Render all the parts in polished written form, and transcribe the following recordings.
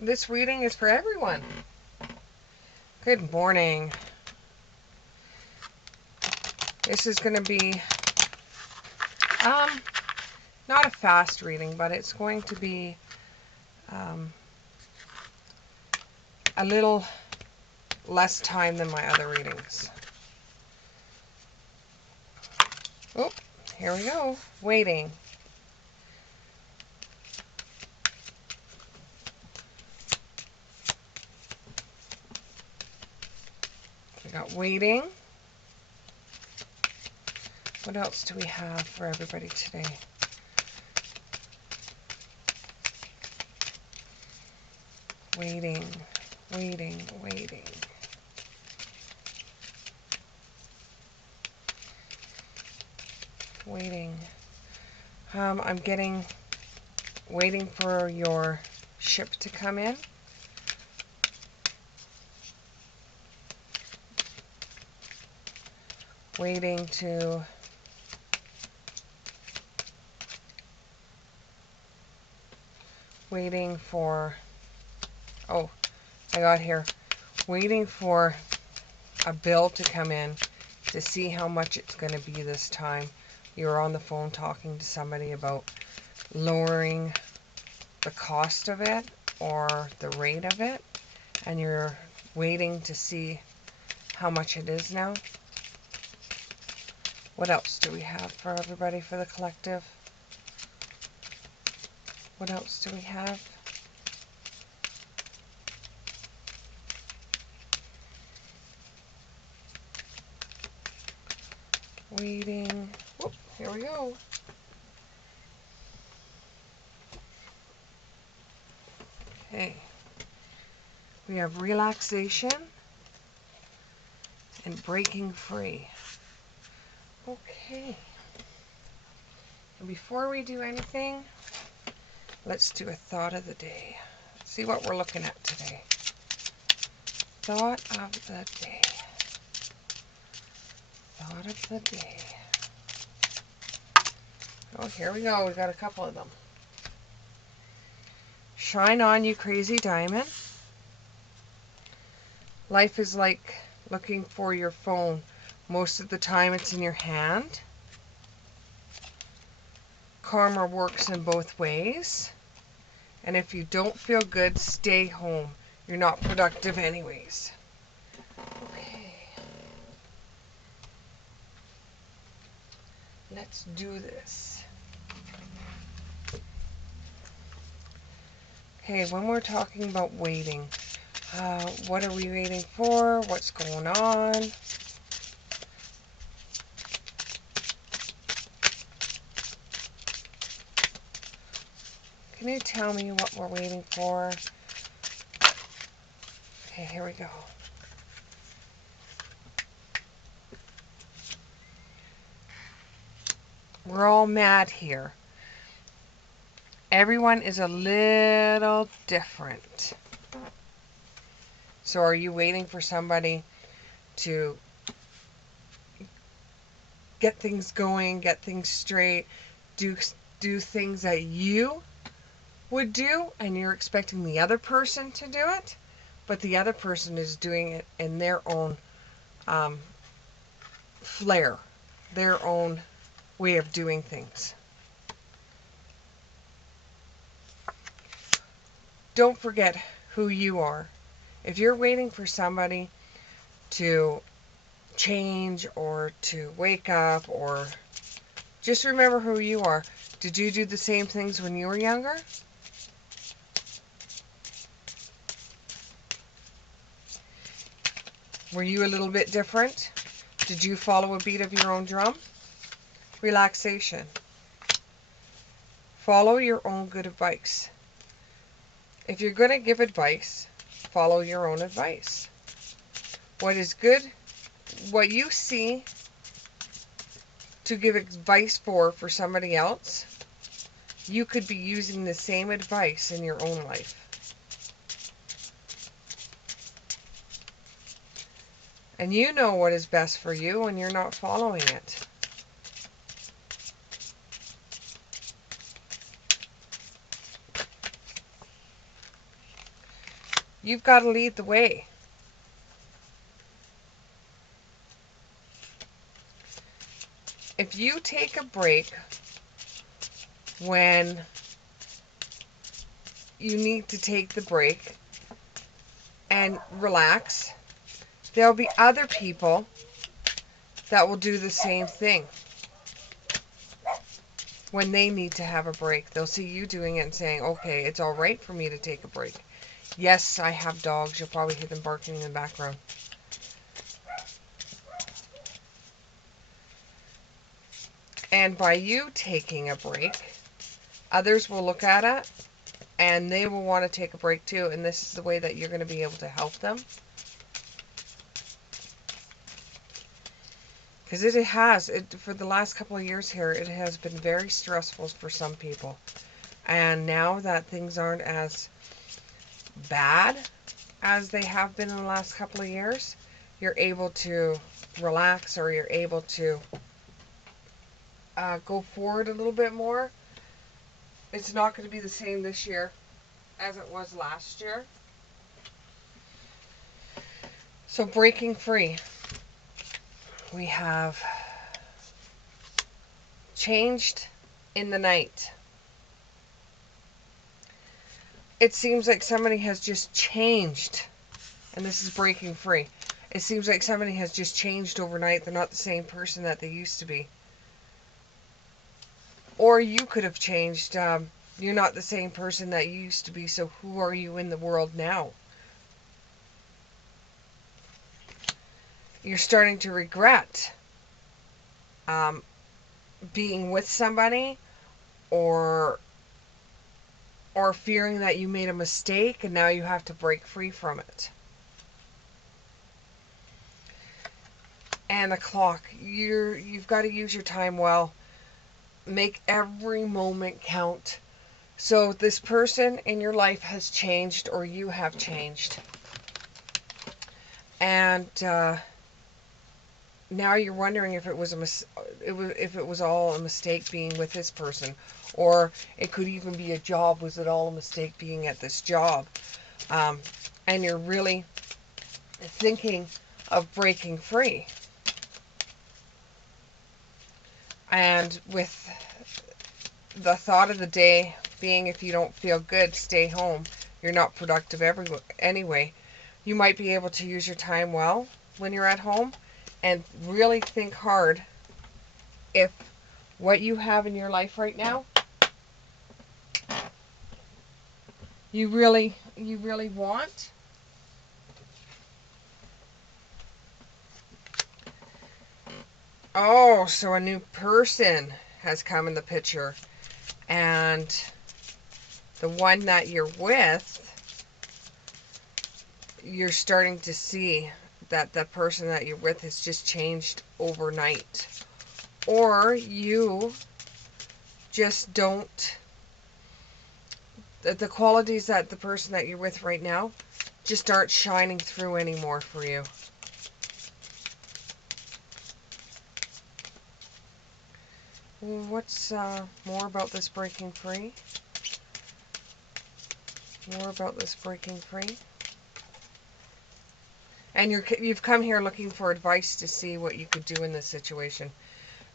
This reading is for everyone. Good morning. This is going to be not a fast reading, but it's going to be a little less time than my other readings. Oh, here we go. Waiting. We got waiting. What else do we have for everybody today? Waiting, waiting, waiting. Waiting. I'm getting waiting for your ship to come in. Waiting for, oh, I got here. Waiting for a bill to come in to see how much it's going to be this time. You're on the phone talking to somebody about lowering the cost of it or the rate of it, and you're waiting to see how much it is now. What else do we have for everybody for the collective? What else do we have? Waiting. Whoop, here we go. Okay. We have relaxation and breaking free. Okay. And before we do anything, let's do a thought of the day. Let's see what we're looking at today. Thought of the day. Thought of the day. Oh, here we go. We got a couple of them. Shine on, you crazy diamond. Life is like looking for your phone. Most of the time it's in your hand. Karma works in both ways. And if you don't feel good, stay home. You're not productive anyways. Okay. Let's do this. Okay, when we're talking about waiting, what are we waiting for? What's going on? Can you tell me what we're waiting for? Okay, here we go. We're all mad here. Everyone is a little different. So are you waiting for somebody to get things going, get things straight, do things that you would do, and you're expecting the other person to do it, but the other person is doing it in their own flair, their own way of doing things? Don't forget who you are. If you're waiting for somebody to change or to wake up, or just remember who you are. Did you do the same things when you were younger? Were you a little bit different? Did you follow a beat of your own drum? Relaxation. Follow your own good advice. If you're going to give advice, follow your own advice. What is good, what you see to give advice for somebody else, you could be using the same advice in your own life. And you know what is best for you when you're not following it. You've got to lead the way. If you take a break when you need to take the break and relax, there'll be other people that will do the same thing. When they need to have a break, they'll see you doing it and saying, okay, it's all right for me to take a break. Yes, I have dogs. You'll probably hear them barking in the background. And by you taking a break, others will look at it and they will want to take a break too. And this is the way that you're going to be able to help them. Because for the last couple of years here, it has been very stressful for some people. And now that things aren't as bad as they have been in the last couple of years, you're able to relax, or you're able to go forward a little bit more. It's not going to be the same this year as it was last year. So breaking free. We have changed in the night. It seems like somebody has just changed. And this is breaking free. It seems like somebody has just changed overnight. They're not the same person that they used to be. Or you could have changed. You're not the same person that you used to be. So who are you in the world now? You're starting to regret being with somebody, or fearing that you made a mistake and now you have to break free from it. And the clock. You've got to use your time well. Make every moment count. So this person in your life has changed, or you have changed. And now you're wondering if it was if it was all a mistake being with this person, or it could even be a job. Was it all a mistake being at this job? And you're really thinking of breaking free. And with the thought of the day being, if you don't feel good, stay home. You're not productive anyway. You might be able to use your time well when you're at home, and really think hard if what you have in your life right now, you really want. Oh, so a new person has come in the picture, and the one that you're with, you're starting to see that the person that you're with has just changed overnight. Or you just don't, the qualities that the person that you're with right now just aren't shining through anymore for you. What's more about this breaking free? More about this breaking free. And you've come here looking for advice to see what you could do in this situation.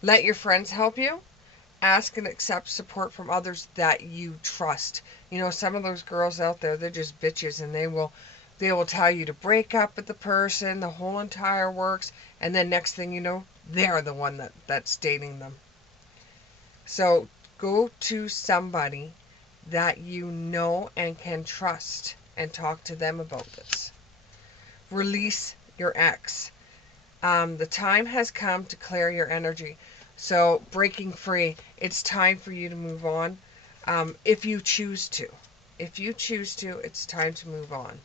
Let your friends help you. Ask and accept support from others that you trust. You know, some of those girls out there, they're just bitches, and they will tell you to break up with the person, the whole entire works, and then next thing you know, they're the one that's dating them. So go to somebody that you know and can trust and talk to them about this. Release your ex. The time has come to clear your energy. So breaking free, it's time for you to move on. If you choose to. If you choose to, it's time to move on.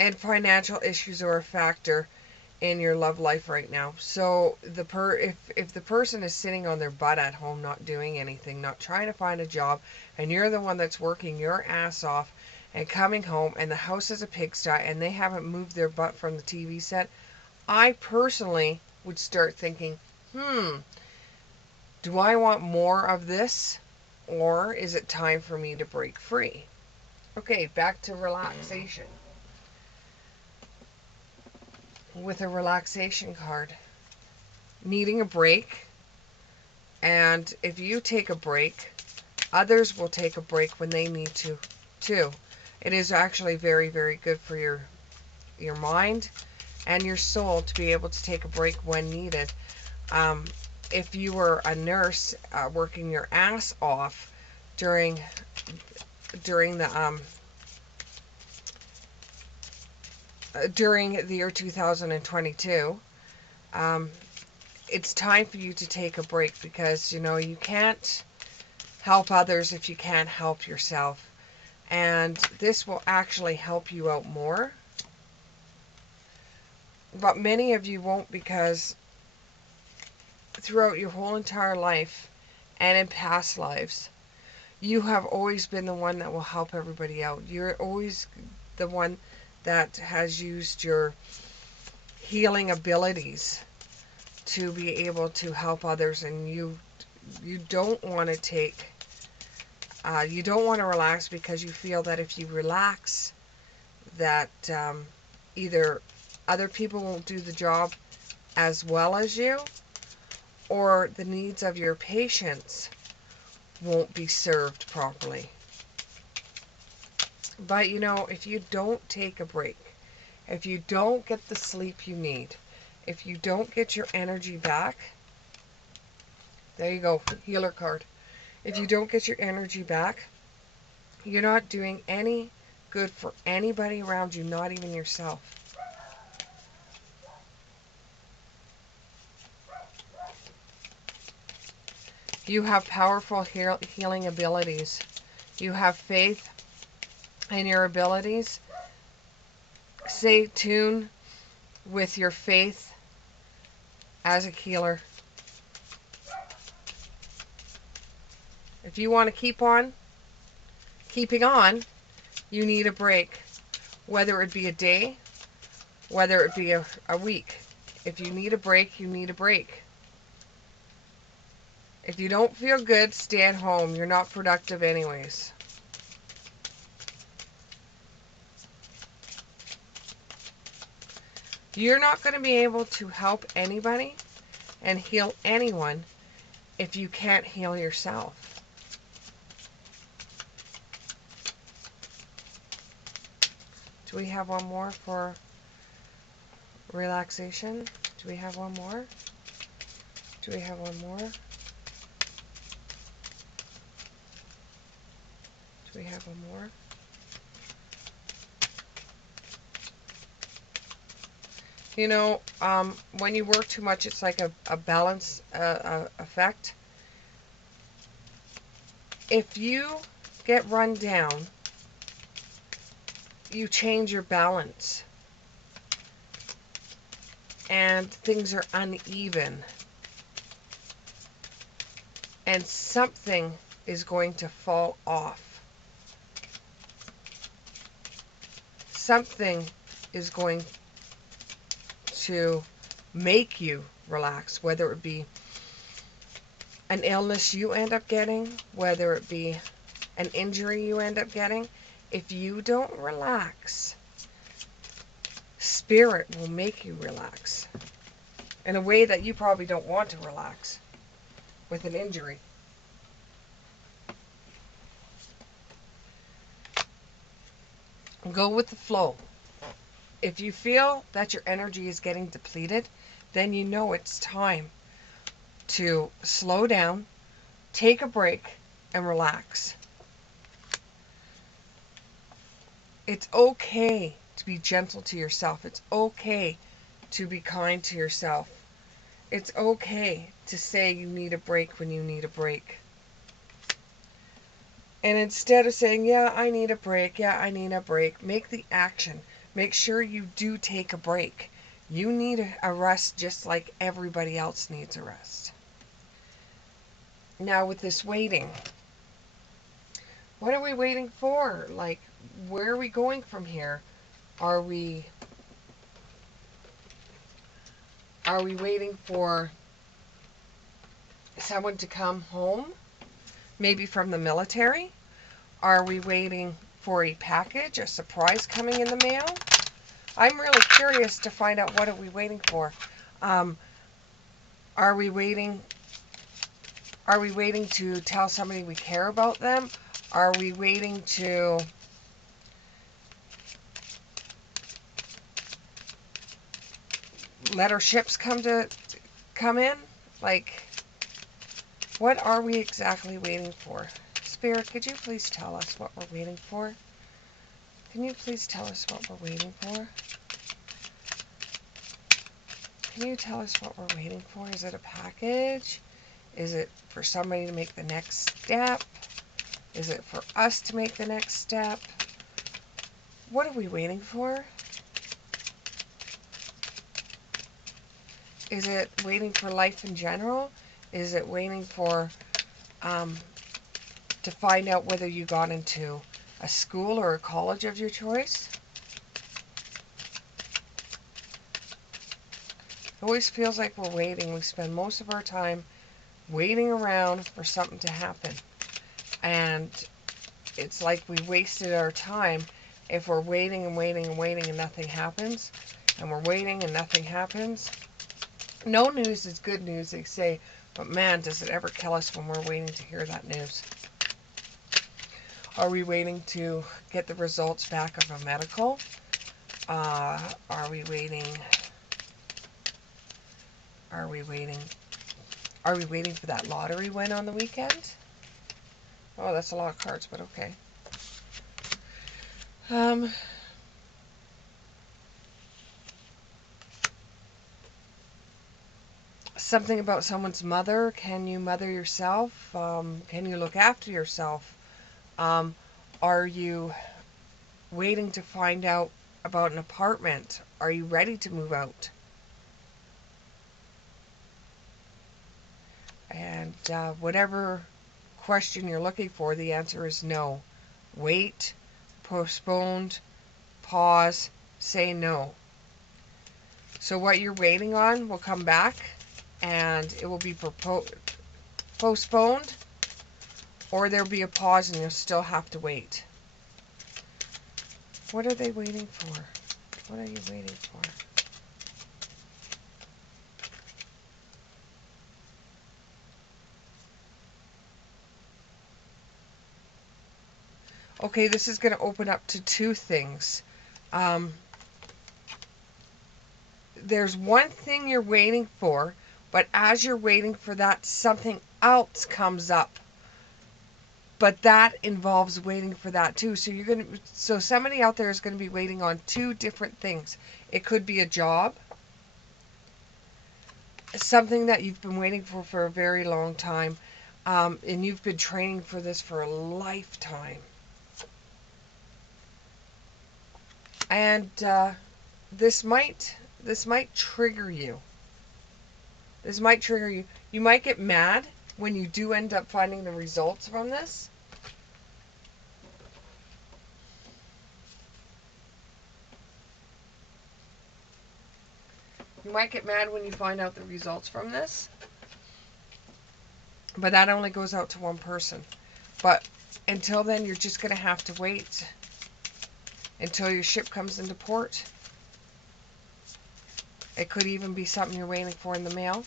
And financial issues are a factor in your love life right now. So if the person is sitting on their butt at home, not doing anything, not trying to find a job, and you're the one that's working your ass off and coming home and the house is a pigsty and they haven't moved their butt from the TV set, I personally would start thinking, do I want more of this, Or is it time for me to break free? Okay, back to relaxation. With a relaxation card, needing a break, and if you take a break, others will take a break when they need to too. It is actually very, very good for your mind and your soul to be able to take a break when needed. If you were a nurse working your ass off during the year 2022, it's time for you to take a break, because you can't help others if you can't help yourself. And this will actually help you out more. But many of you won't, because throughout your whole entire life and in past lives, you have always been the one that will help everybody out. You're always the one that has used your healing abilities to be able to help others, and you don't want to you don't want to relax, because you feel that if you relax, that either other people won't do the job as well as you, or the needs of your patients won't be served properly. But if you don't take a break, if you don't get the sleep you need, if you don't get your energy back, there you go, healer card. If you don't get your energy back, you're not doing any good for anybody around you, not even yourself. You have powerful healing abilities. You have faith in your abilities. Stay tuned with your faith as a healer. If you want to keep on keeping on, you need a break. Whether it be a day, whether it be a week. If you need a break, you need a break. If you don't feel good, stay at home. You're not productive anyways. You're not going to be able to help anybody and heal anyone if you can't heal yourself. Do we have one more for relaxation? Do we have one more? Do we have one more? Do we have one more? When you work too much, it's like a balance effect. If you get run down, you change your balance, and things are uneven, and something is going to fall off. Something is going to make you relax, whether it be an illness you end up getting, whether it be an injury you end up getting. If you don't relax, spirit will make you relax in a way that you probably don't want to relax with an injury. Go with the flow. If you feel that your energy is getting depleted, then you know it's time to slow down, take a break, and relax. It's okay to be gentle to yourself. It's okay to be kind to yourself. It's okay to say you need a break when you need a break. And instead of saying, yeah, I need a break, yeah, I need a break, make the action. Make sure you do take a break. You need a rest just like everybody else needs a rest. Now with this waiting, what are we waiting for? Like, where are we going from here? Are we waiting for someone to come home Maybe from the military? Are we waiting for a package, a surprise coming in the mail? I'm really curious to find out what are we waiting for. Um, are we waiting? Are we waiting to tell somebody we care about them? Are we waiting to let our ships come in? Like, what are we exactly waiting for? Spirit, could you please tell us what we're waiting for? Can you please tell us what we're waiting for? Can you tell us what we're waiting for? Is it a package? Is it for somebody to make the next step? Is it for us to make the next step? What are we waiting for? Is it waiting for life in general? Is it waiting for to find out whether you got into a school or a college of your choice? It always feels like we're waiting. We spend most of our time waiting around for something to happen. And it's like we wasted our time if we're waiting and waiting and waiting and nothing happens. And we're waiting and nothing happens. No news is good news, they say, but man, does it ever kill us when we're waiting to hear that news. Are we waiting to get the results back of a medical? Are we waiting? Are we waiting? Are we waiting for that lottery win on the weekend? Oh, that's a lot of cards, but okay. Something about someone's mother. Can you mother yourself? Can you look after yourself? Are you waiting to find out about an apartment? Are you ready to move out? And whatever question you're looking for, the answer is no. Wait, postponed, pause, say no. So what you're waiting on will come back and it will be postponed, or there'll be a pause and you'll still have to wait. What are they waiting for? What are you waiting for? Okay, this is going to open up to two things. There's one thing you're waiting for, but as you're waiting for that, something else comes up. But that involves waiting for that too. So somebody out there is going to be waiting on two different things. It could be a job, something that you've been waiting for a very long time, and you've been training for this for a lifetime. And this might trigger you. This might trigger you. You might get mad when you do end up finding the results from this. You might get mad when you find out the results from this. But that only goes out to one person. But until then, you're just going to have to wait until your ship comes into port. It could even be something you're waiting for in the mail.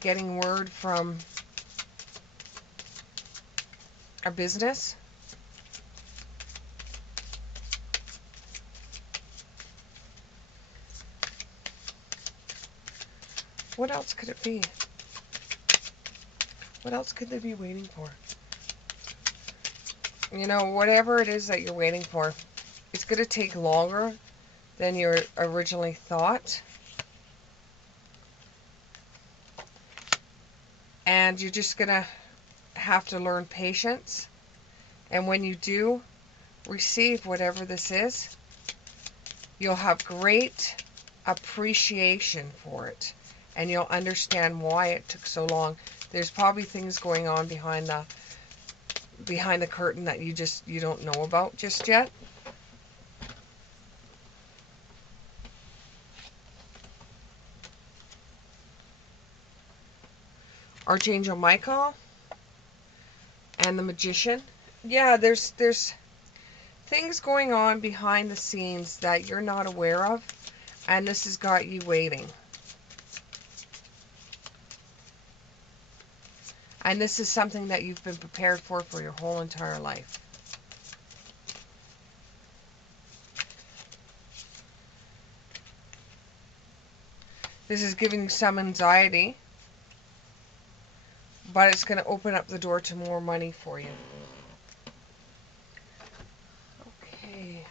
Getting word from a business. What else could it be? What else could they be waiting for? You know, whatever it is that you're waiting for, it's going to take longer than you originally thought. And you're just going to have to learn patience. And when you do receive whatever this is, you'll have great appreciation for it. And you'll understand why it took so long. There's probably things going on behind the curtain that you don't know about just yet. Archangel Michael, and the Magician. Yeah, there's things going on behind the scenes that you're not aware of, and this has got you waiting. And this is something that you've been prepared for your whole entire life. This is giving you some anxiety, but it's going to open up the door to more money for you. Okay.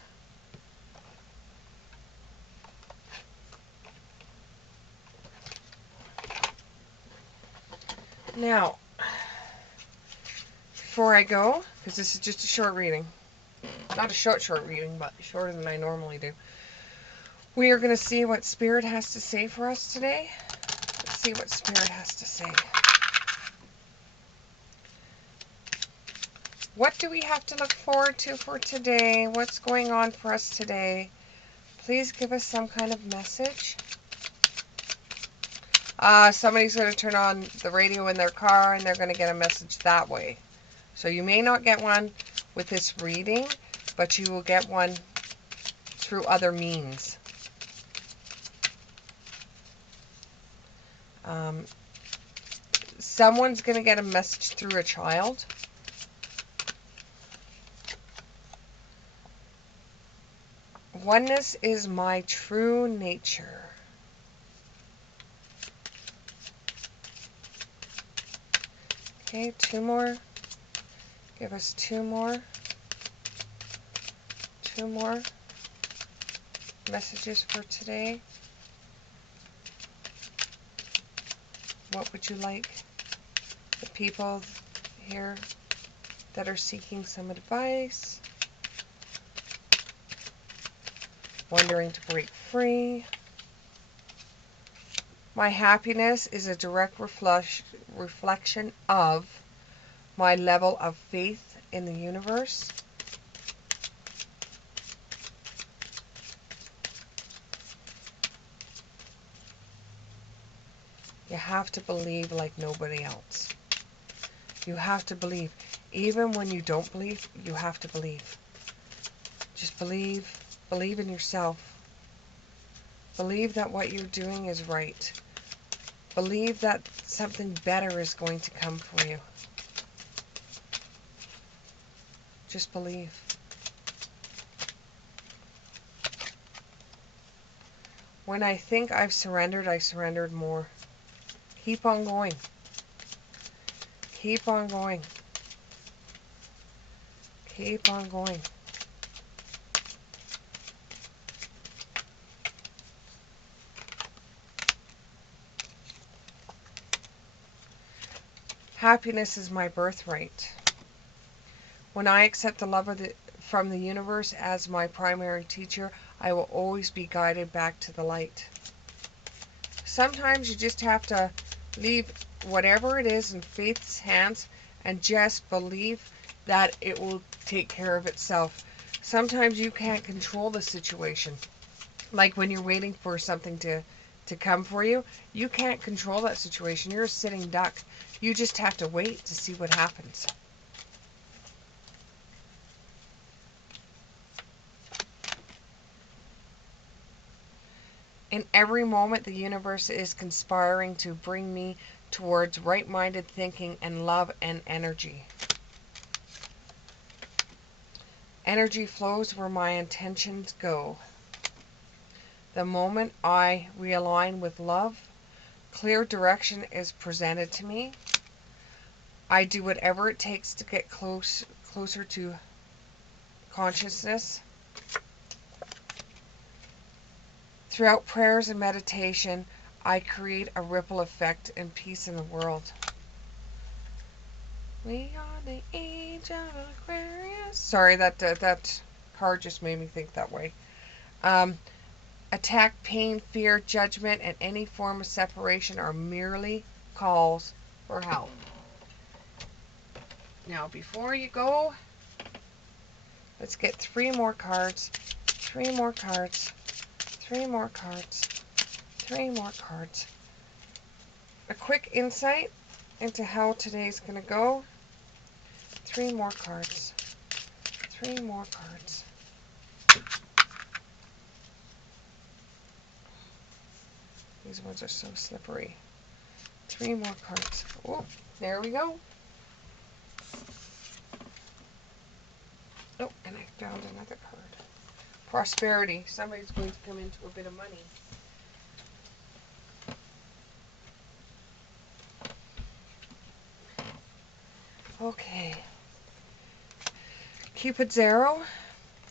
Now, before I go, because this is just a short reading, not a short reading, but shorter than I normally do, we are going to see what Spirit has to say for us today. Let's see what Spirit has to say. What do we have to look forward to for today? What's going on for us today? Please give us some kind of message. Somebody's going to turn on the radio in their car and they're going to get a message that way. So you may not get one with this reading, but you will get one through other means. Someone's going to get a message through a child. Oneness is my true nature. Okay, 2 more. Give us 2 more. 2 more messages for today. What would you like the people here that are seeking some advice, wondering to break free? My happiness is a direct reflection of my level of faith in the universe. You have to believe like nobody else. You have to believe. Even when you don't believe, you have to believe. Just believe. Believe in yourself. Believe that what you're doing is right. Believe that something better is going to come for you. Just believe. When I think I've surrendered, I surrendered more. Keep on going. Keep on going. Keep on going. Happiness is my birthright. When I accept the love from the universe as my primary teacher, I will always be guided back to the light. Sometimes you just have to leave whatever it is in faith's hands and just believe that it will take care of itself. Sometimes you can't control the situation. Like when you're waiting for something to come for you, you can't control that situation. You're a sitting duck. You just have to wait to see what happens. In every moment, the universe is conspiring to bring me towards right-minded thinking and love and energy. Energy flows where my intentions go. The moment I realign with love, clear direction is presented to me. I do whatever it takes to get closer to consciousness. Throughout prayers and meditation, I create a ripple effect and peace in the world. We are the age of Aquarius. Sorry, that card just made me think that way. Attack, pain, fear, judgment, and any form of separation are merely calls for help. Now, before you go, let's get 3 more cards. 3 more cards. 3 more cards. 3 more cards. A quick insight into how today's going to go. 3 more cards. 3 more cards. These ones are so slippery. 3 more cards. Oh, there we go. Oh, and I found another card. Prosperity. Somebody's going to come into a bit of money. Okay. Cupid's arrow.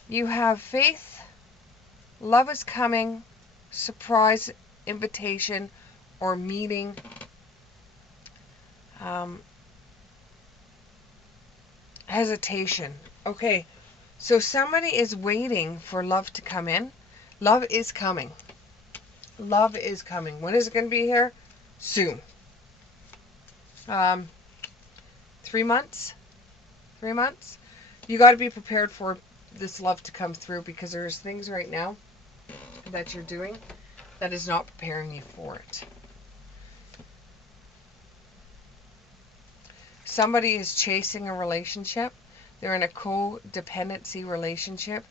You have faith. Love is coming. Surprise invitation or meeting. Hesitation. Okay. So somebody is waiting for love to come in. Love is coming. Love is coming. When is it going to be here? Soon. 3 months. 3 months. You got to be prepared for this love to come through, because there's things right now that you're doing that is not preparing you for it. Somebody is chasing a relationship. They're in a codependency relationship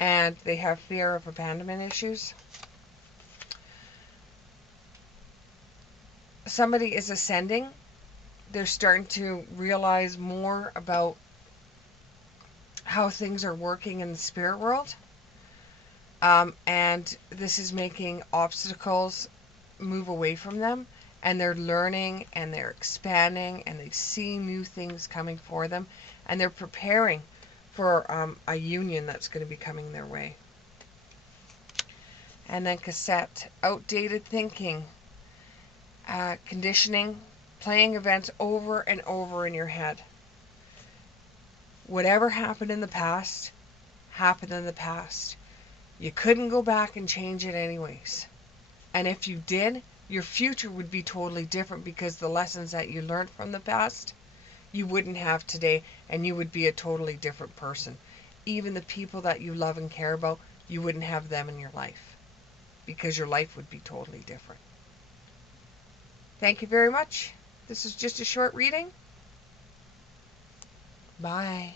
and they have fear of abandonment issues. Somebody is ascending. They're starting to realize more about how things are working in the spirit world. And this is making obstacles move away from them. And they're learning and they're expanding and they see new things coming for them. And they're preparing for a union that's going to be coming their way. And then cassette, outdated thinking, conditioning, playing events over and over in your head. Whatever happened in the past, happened in the past. You couldn't go back and change it anyways. And if you did, your future would be totally different, because the lessons that you learned from the past, you wouldn't have today, and you would be a totally different person. Even the people that you love and care about, you wouldn't have them in your life, because your life would be totally different. Thank you very much. This is just a short reading. Bye.